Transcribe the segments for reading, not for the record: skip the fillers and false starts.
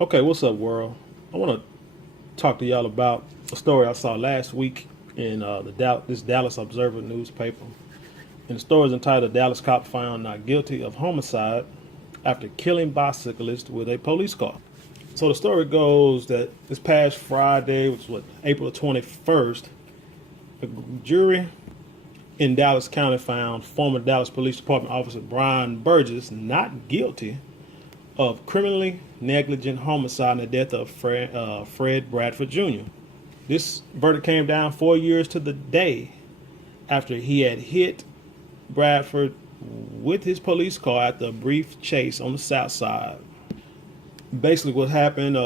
Okay, what's up, world? I want to talk to y'all about a story I saw last week in this Dallas Observer newspaper. And the story is entitled "Dallas Cop Found Not Guilty of Homicide After Killing Bicyclist with a Police Car." So the story goes that this past Friday, which was April 21st, a jury in Dallas County found former Dallas Police Department officer Brian Burgess not guilty of criminally negligent homicide in the death of Fred Bradford Jr. This verdict came down 4 years to the day after he had hit Bradford with his police car after a brief chase on the south side. Basically, what happened,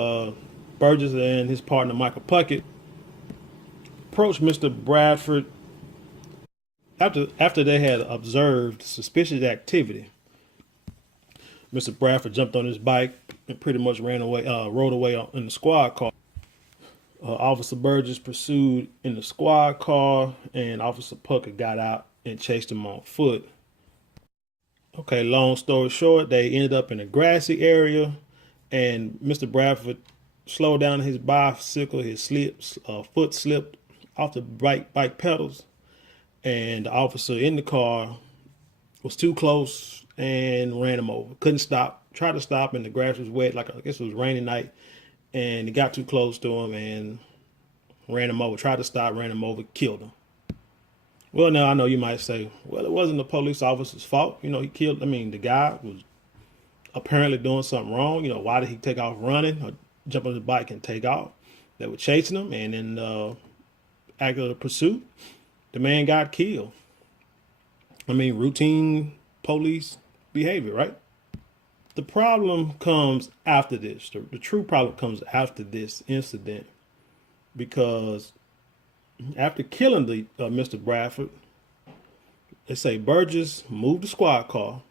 Burgess and his partner Michael Puckett approached Mr. Bradford after they had observed suspicious activity. Mr. Bradford jumped on his bike and pretty much rode away in the squad car. Officer Burgess pursued in the squad car, and Officer Puckett got out and chased him on foot. Okay, long story short, they ended up in a grassy area, and Mr. Bradford slowed down his bicycle. His foot slipped off the bike pedals, and the officer in the car was too close and ran him over. Couldn't stop. Tried to stop, and the grass was wet. Like I guess it was a rainy night, and he got too close to him and ran him over. Tried to stop, ran him over, killed him. Well, now I know you might say, well, it wasn't the police officer's fault. He killed. The guy was apparently doing something wrong. Why did he take off running or jump on his bike and take off? They were chasing him, and in active pursuit, the man got killed. Routine police behavior, right? The problem comes after this. The true problem comes after this incident, because after killing the Mr. Bradford, they say Burgess moved the squad car,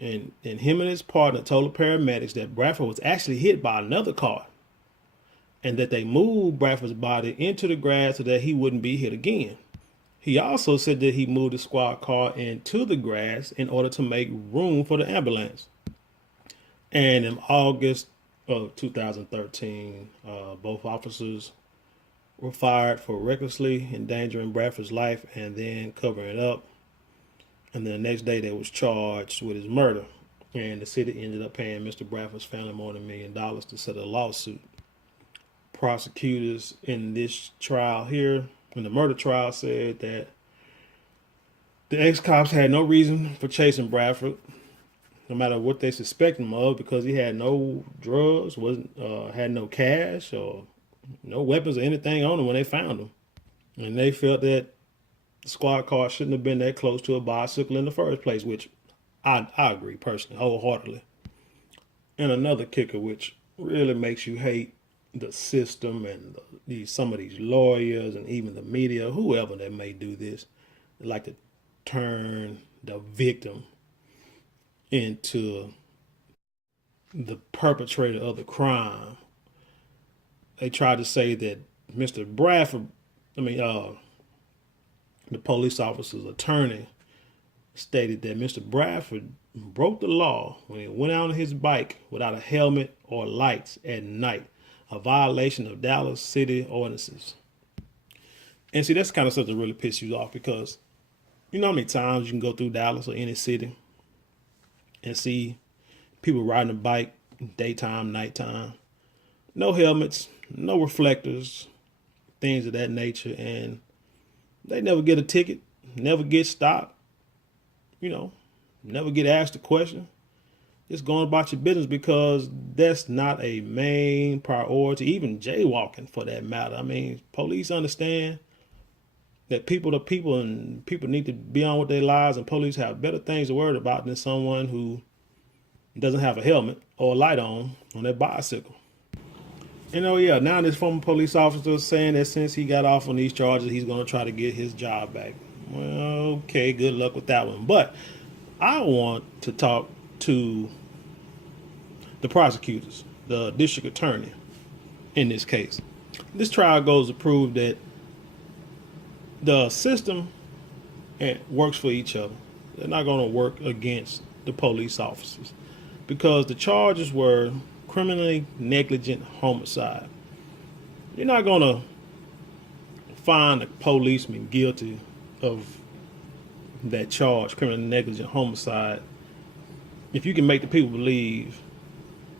and him and his partner told the paramedics that Bradford was actually hit by another car, and that they moved Bradford's body into the grass so that he wouldn't be hit again. He also said that he moved the squad car into the grass in order to make room for the ambulance. And in August of 2013, both officers were fired for recklessly endangering Bradford's life and then covering it up. And then the next day they was charged with his murder. And the city ended up paying Mr. Bradford's family more than $1 million to settle a lawsuit. Prosecutors in this trial here, in the murder trial, said that the ex-cops had no reason for chasing Bradford, no matter what they suspected him of, because he had no drugs, had no cash or no weapons or anything on him when they found him. And they felt that the squad car shouldn't have been that close to a bicycle in the first place, which I agree personally, wholeheartedly. And another kicker, which really makes you hate the system and some of these lawyers and even the media, whoever that may do this, they like to turn the victim into the perpetrator of the crime. They try to say that Mr. Bradford, the police officer's attorney stated that Mr. Bradford broke the law when he went out on his bike without a helmet or lights at night, a violation of Dallas city ordinances. And see, that's kind of stuff that really pisses you off, because you know how many times you can go through Dallas or any city and see people riding a bike daytime, nighttime, no helmets, no reflectors, things of that nature, and they never get a ticket, never get stopped, never get asked a question. Just going about your business, because that's not a main priority, even jaywalking for that matter. Police understand that people are people, and people need to be on with their lives, and police have better things to worry about than someone who doesn't have a helmet or a light on their bicycle. Now this former police officer is saying that since he got off on these charges, he's going to try to get his job back. Well, okay, good luck with that one. But I want to talk to the prosecutors, the district attorney in this case. This trial goes to prove that the system works for each other. They're not going to work against the police officers, because the charges were criminally negligent homicide. You're not going to find a policeman guilty of that charge, criminally negligent homicide, if you can make the people believe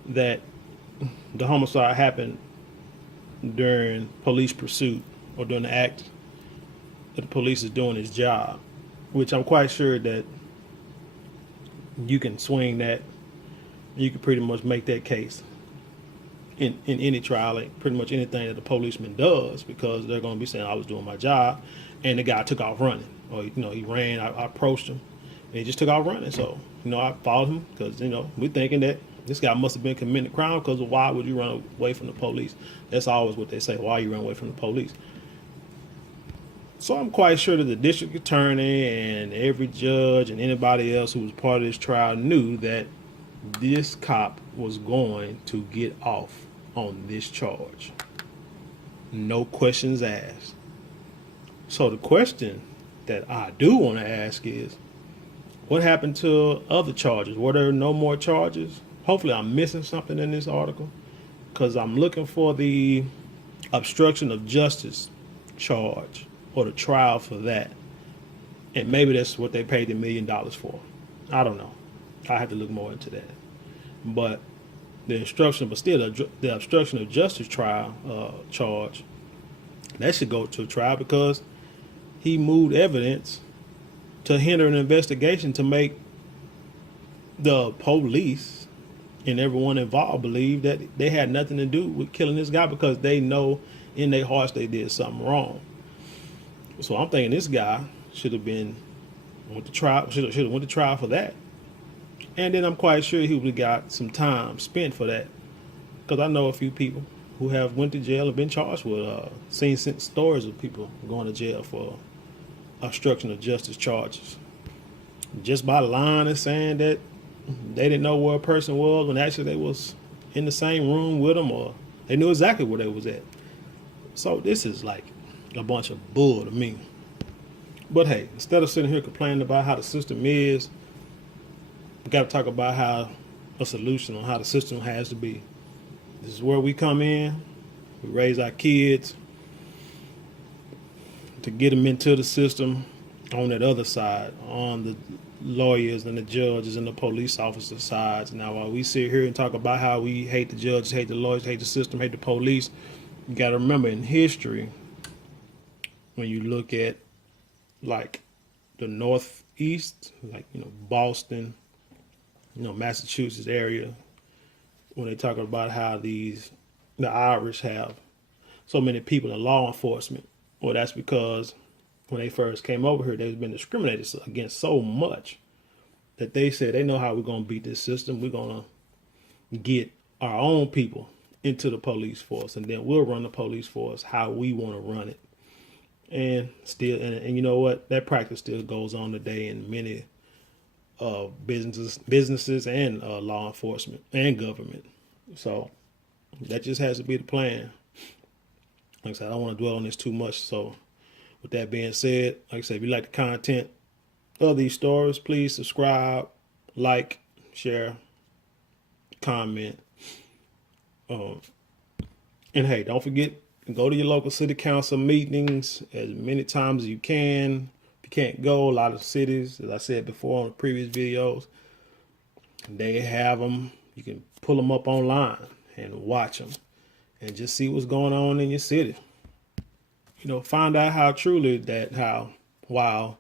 that the homicide happened during police pursuit or during the act that the police is doing its job, which I'm quite sure that you can swing that. You can pretty much make that case in any trial, like pretty much anything that the policeman does, because they're going to be saying, I was doing my job, and the guy took off running. Or, he ran, I approached him, and he just took off running. So, I followed him because, we're thinking that this guy must have been committing a crime, because why would you run away from the police? That's always what they say, why you run away from the police? So I'm quite sure that the district attorney and every judge and anybody else who was part of this trial knew that this cop was going to get off on this charge. No questions asked. So the question that I do want to ask is, what happened to other charges? Were there no more charges? Hopefully I'm missing something in this article, because I'm looking for the obstruction of justice charge or the trial for that. And maybe that's what they paid the $1 million for. I don't know. I have to look more into that. But the obstruction of justice trial charge, that should go to a trial, because he moved evidence to hinder an investigation to make the police and everyone involved believe that they had nothing to do with killing this guy, because they know in their hearts they did something wrong. So I'm thinking this guy should have went to trial for that. And then I'm quite sure he would have got some time spent for that, because I know a few people who have went to jail and been charged with seen stories of people going to jail for obstruction of justice charges, just by lying and saying that they didn't know where a person was when actually they was in the same room with them, or they knew exactly where they was at. So this is like a bunch of bull to me. But hey, instead of sitting here complaining about how the system is, we got to talk about how a solution on how the system has to be. This is where we come in. We raise our kids to get them into the system on that other side, on the lawyers and the judges and the police officer sides. Now, while we sit here and talk about how we hate the judges, hate the lawyers, hate the system, hate the police, you got to remember in history, when you look at like the Northeast, like, Boston, Massachusetts area, when they talk about how the Irish have so many people in law enforcement, well, that's because when they first came over here, they've been discriminated against so much that they said they know how we're going to beat this system. We're going to get our own people into the police force, and then we'll run the police force how we want to run it. And still, and you know what? That practice still goes on today in many businesses and law enforcement and government. So that just has to be the plan. Like I said, I don't want to dwell on this too much. So with that being said, like I said, if you like the content of these stories, please subscribe, like, share, comment. And hey, don't forget, go to your local city council meetings as many times as you can. If you can't go, a lot of cities, as I said before on the previous videos, they have them. You can pull them up online and watch them and just see what's going on in your city. Find out how truly while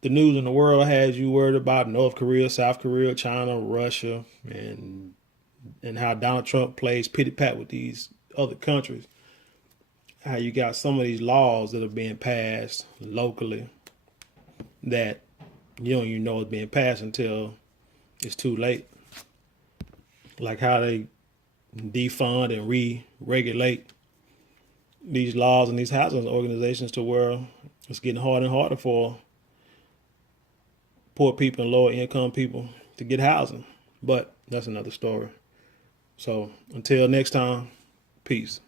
the news in the world has you worried about North Korea, South Korea, China, Russia, and how Donald Trump plays pitty pat with these other countries, how you got some of these laws that are being passed locally that you don't even know it's being passed until it's too late. Like how they defund and re-regulate these laws and these housing organizations to where it's getting harder and harder for poor people and lower income people to get housing. But that's another story. So until next time, peace.